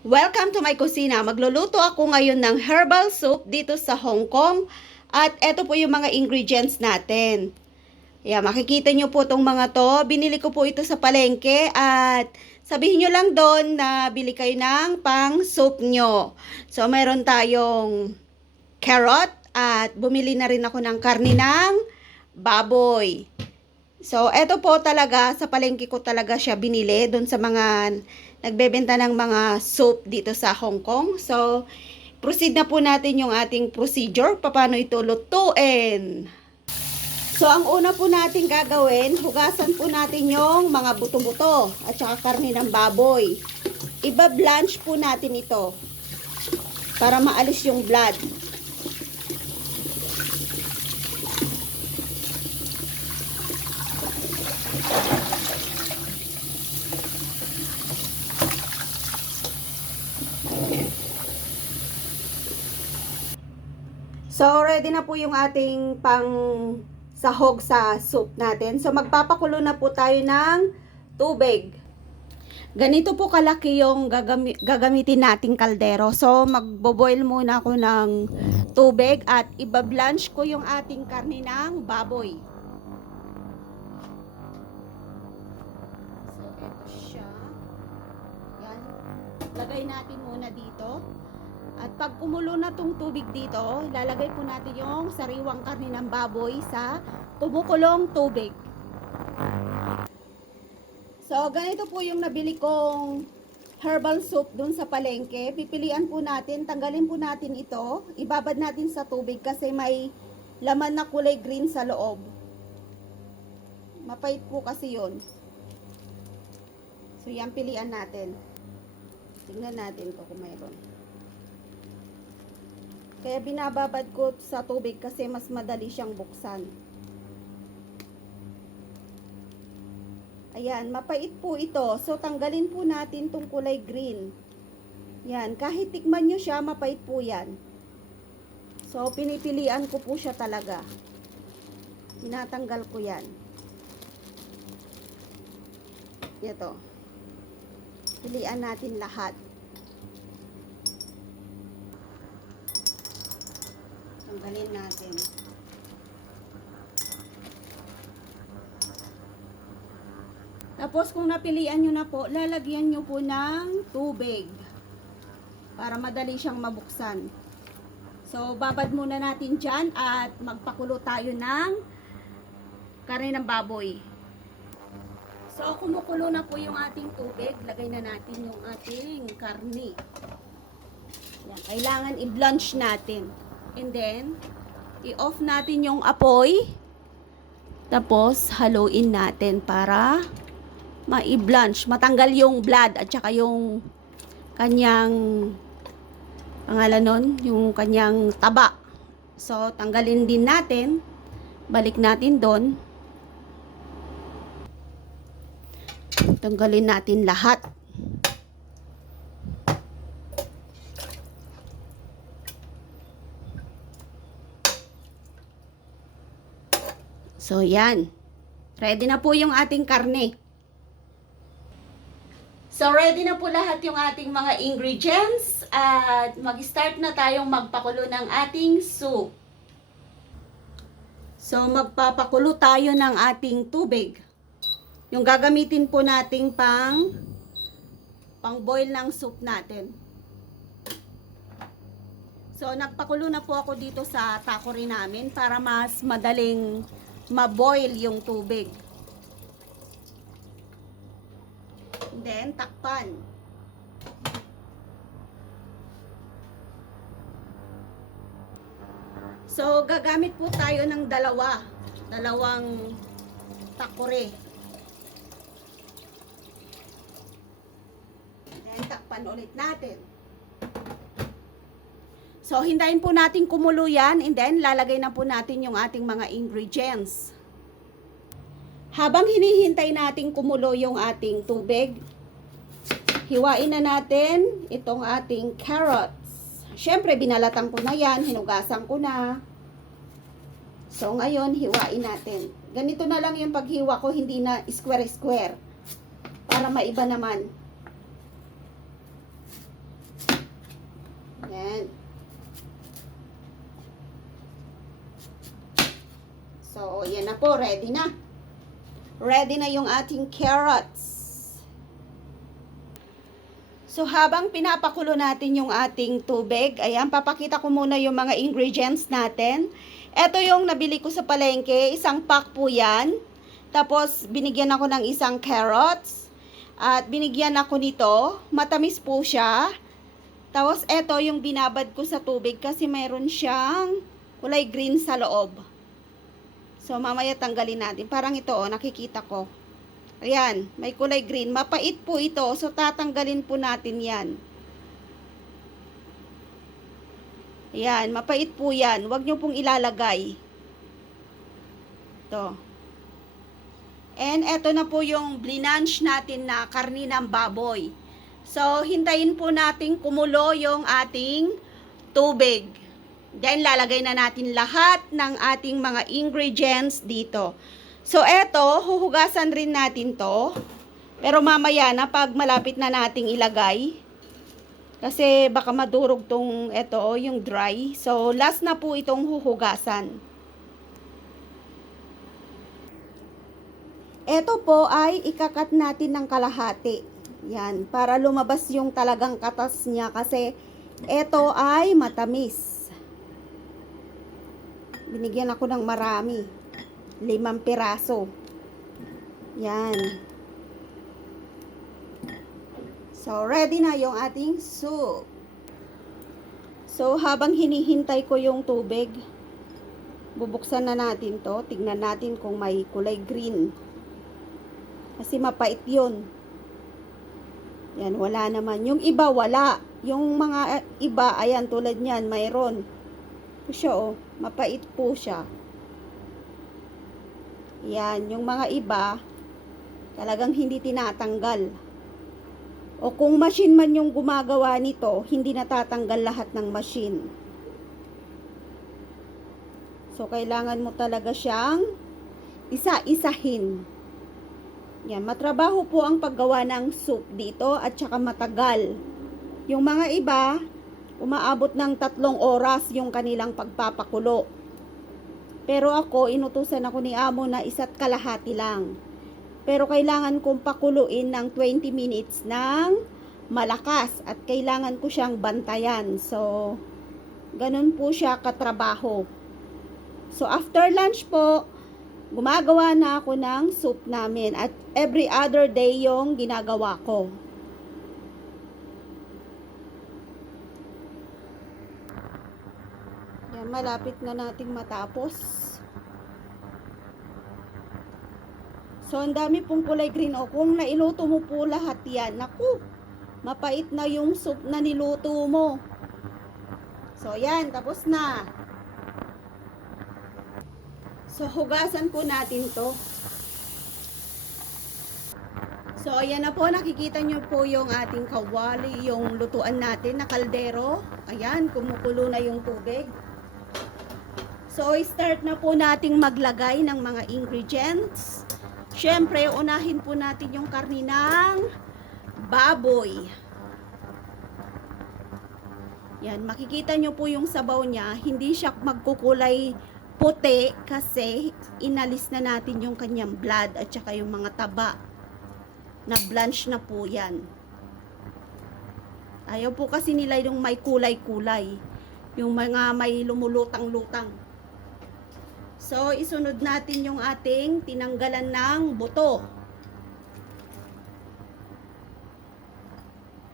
Welcome to my kusina. Magluluto ako ngayon ng herbal soup dito sa Hong Kong. At eto po yung mga ingredients natin. Yeah, makikita nyo po itong mga to. Binili ko po ito sa palengke at sabihin nyo lang doon na bili kayo ng pang soup nyo. So, meron tayong carrot at bumili na rin ako ng karni ng baboy. So, eto po talaga, sa palengke ko talaga siya binili doon sa mga nagbebenta ng mga soap dito sa Hong Kong. So, proceed na po natin yung ating procedure, paano ito lutuin. So, ang una po natin gagawin, hugasan po natin yung mga buto-buto at saka karne ng baboy. Iba-blanch po natin ito para maalis yung blood. So, ready na po yung ating pang sahog sa soup natin. So, magpapakulo na po tayo ng tubig. Ganito po kalaki yung gagamitin nating kaldero. So, magbo-boil muna ako ng tubig at iba-blanch ko yung ating karne ng baboy. So, eto siya. Yan. Lagay natin muna dito. At pag kumulo na tong tubig dito, lalagay po natin yung sariwang karne ng baboy sa kumukulong tubig. So, ganito po yung nabili kong herbal soup dun sa palengke. Pipilian po natin, tanggalin po natin ito. Ibabad natin sa tubig kasi may laman na kulay green sa loob. Mapait po kasi yun. So, yan pilian natin. Tingnan natin kung mayroon. Kaya binababad ko sa tubig kasi mas madali siyang buksan. Ayan, mapait po ito. So, tanggalin po natin tong kulay green. Yan, kahit tikman nyo siya, mapait po yan. So, pinipilian ko po siya talaga. Tinatanggal ko yan. Ito. Pilian natin lahat. Tanggalin natin. Tapos kung napilian nyo na po, lalagyan nyo po ng tubig para madali siyang mabuksan. So, babad muna natin dyan at magpakulo tayo ng karne ng baboy. So, kumukulo na po yung ating tubig. Lagay na natin yung ating karne. Yan, kailangan i-blanch natin. And then, i-off natin yung apoy. Tapos, haluin natin para ma-blanch. Matanggal yung blood at saka yung kanyang, pangalan nun, yung kanyang taba. So, tanggalin din natin. Balik natin doon. Tanggalin natin lahat. So, yan. Ready na po yung ating karne. So, ready na po lahat yung ating mga ingredients. At mag-start na tayong magpakulo ng ating soup. So, magpapakulo tayo ng ating tubig. Yung gagamitin po nating pang boil ng soup natin. So, nagpakulo na po ako dito sa takori namin para mas madaling ma-boil yung tubig. And then, takpan. So, gagamit po tayo ng dalawang takore. And then, takpan ulit natin. So, hintayin po natin kumulo yan and then lalagay na po natin yung ating mga ingredients. Habang hinihintay natin kumulo yung ating tubig, hiwain na natin itong ating carrots. Siyempre, binalatan ko na yan, hinugasan ko na. So, ngayon, hiwain natin. Ganito na lang yung paghiwa ko, hindi na square-square. Para maiba naman. Yan. So, yan na po. Ready na. Ready na yung ating carrots. So, habang pinapakulo natin yung ating tubig, ayan, papakita ko muna yung mga ingredients natin. Ito yung nabili ko sa palengke. Isang pack po yan. Tapos, binigyan ako ng isang carrots. At binigyan ako nito. Matamis po siya. Tapos, ito yung binabad ko sa tubig kasi mayroon siyang kulay green sa loob. So, mamaya tanggalin natin. Parang ito, oh, nakikita ko. Ayan, may kulay green. Mapait po ito. So, tatanggalin po natin yan. Ayan, mapait po yan. Huwag nyo pong ilalagay. Ito. And, eto na po yung blanch natin na karni ng baboy. So, hintayin po natin kumulo yung ating tubig. Then, lalagay na natin lahat ng ating mga ingredients dito. So, eto, huhugasan rin natin to. Pero mamaya na, pag malapit na nating ilagay. Kasi baka madurog tong, eto, yung dry. So, last na po itong huhugasan. Eto po ay ikakat natin ng kalahati. Yan, para lumabas yung talagang katas niya. Kasi, eto ay matamis. Binigyan ako ng marami. 5 piraso. Yan. So, ready na yung ating soup. So, habang hinihintay ko yung tubig, bubuksan na natin to. Tignan natin kung may kulay green. Kasi mapait yun. Yan, wala naman. Yung iba, wala. Yung mga iba, ayan, tulad niyan, mayroon. Ito siya, oh. Mapait po siya. Yan, yung mga iba, talagang hindi tinatanggal. O kung machine man yung gumagawa nito, hindi natatanggal lahat ng machine. So, kailangan mo talaga siyang isa-isahin. Yan, matrabaho po ang paggawa ng soup dito at saka matagal. Yung mga iba, umaabot ng 3 oras yung kanilang pagpapakulo. Pero ako, inutusan ako ni amo na 1.5 lang. Pero kailangan kong pakuluin ng 20 minutes ng malakas. At kailangan ko siyang bantayan. So, ganun po siya katrabaho. So, after lunch po, gumagawa na ako ng soup namin. At every other day yung ginagawa ko. Yan, malapit na nating matapos. So, ang dami pong kulay green. O, kung nailuto mo po lahat yan, naku, mapait na yung soup na niluto mo. So, yan, tapos na. So, hugasan po natin to. So, ayan na po, nakikita nyo po yung ating kawali, yung lutuan natin na kaldero. Ayan, kumukulo na yung tubig. So, start na po nating maglagay ng mga ingredients. Siyempre, unahin po natin yung karni ng baboy. Yan, makikita nyo po yung sabaw niya. Hindi siya magkukulay puti kasi inalis na natin yung kanyang blood at saka yung mga taba. Na blanch na po yan. Ayaw po kasi nila yung may kulay-kulay. Yung mga may lumulutang-lutang. So, isunod natin yung ating tinanggalan ng buto.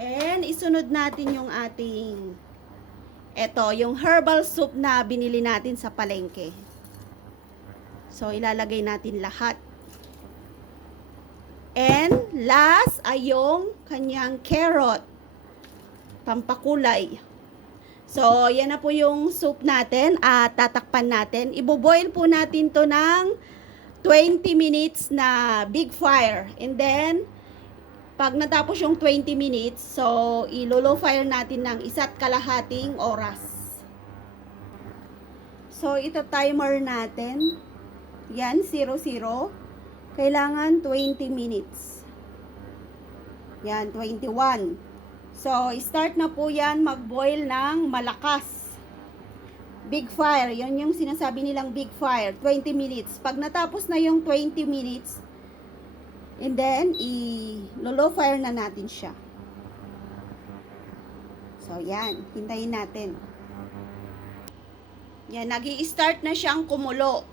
And, isunod natin yung ating, yung herbal soup na binili natin sa palengke. So, ilalagay natin lahat. And, last ay yung kanyang carrot. Pampakulay. So, yan na po yung soup natin at tatakpan natin. Ibo-boil po natin to ng 20 minutes na big fire. And then, pag natapos yung 20 minutes, so, ilo-low fire natin ng 1.5 oras. So, ito timer natin. Yan, 00. Kailangan 20 minutes. Yan, 21. So, start na po yan mag-boil ng malakas. Big fire, yun yung sinasabi nilang big fire, 20 minutes. Pag natapos na yung 20 minutes, and then, i-low fire na natin siya. So, yan, hintayin natin. Yan, nag-i-start na siyang kumulo.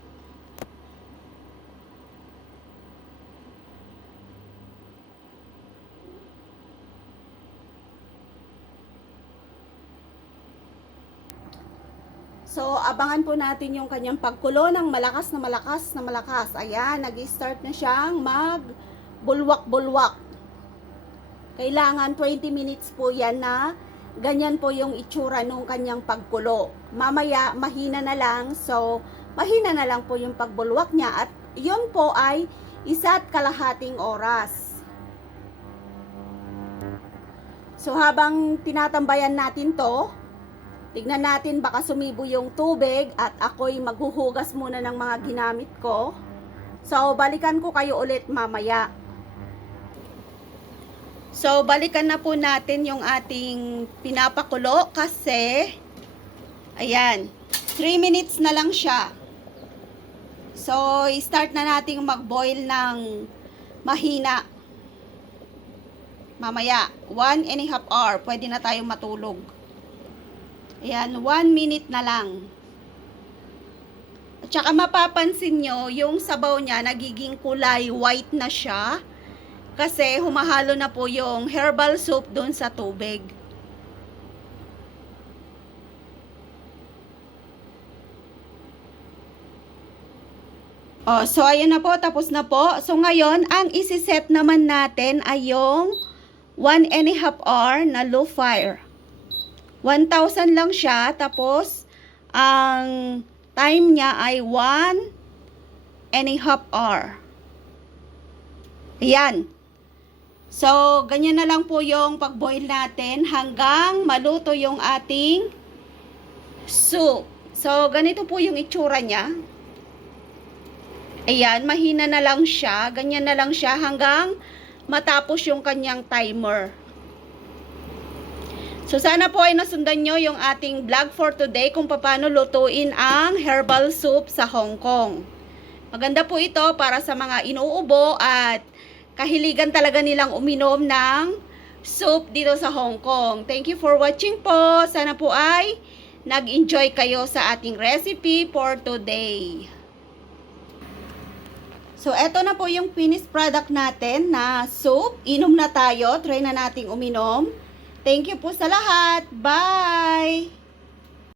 So, abangan po natin yung kanyang pagkulo ng malakas na malakas na malakas. Ayan, nag-start na siyang mag-bulwak-bulwak. Kailangan 20 minutes po yan na ganyan po yung itsura nung kanyang pagkulo. Mamaya, mahina na lang. So, mahina na lang po yung pagbulwak niya. At yun po ay 1.5 oras. So, habang tinatambayan natin to, tignan natin baka sumibo yung tubig at ako'y maghuhugas muna ng mga ginamit ko. So, balikan ko kayo ulit mamaya. So, balikan na po natin yung ating pinapakulo kasi, ayan, 3 minutes na lang siya. So, start na natin mag-boil ng mahina. Mamaya, 1.5 hour, pwede na tayong matulog. Ayan, 1 minute na lang. At saka mapapansin nyo, yung sabaw niya nagiging kulay white na siya. Kasi humahalo na po yung herbal soup doon sa tubig. Oh, so ayun na po, tapos na po. So ngayon, ang isi-set naman natin ay yung 1.5 hour na low fire. 1,000 lang siya, tapos ang time niya ay 1.5 hour. Ayan. So, ganyan na lang po yung pag-boil natin hanggang maluto yung ating soup. So, ganito po yung itsura niya. Ayan, mahina na lang siya. Ganyan na lang siya hanggang matapos yung kanyang timer. So, sana po ay nasundan nyo yung ating vlog for today kung paano lutuin ang herbal soup sa Hong Kong. Maganda po ito para sa mga inuubo at kahiligan talaga nilang uminom ng soup dito sa Hong Kong. Thank you for watching po. Sana po ay nag-enjoy kayo sa ating recipe for today. So, eto na po yung finished product natin na soup. Inom na tayo. Try na nating uminom. Thank you po sa lahat. Bye!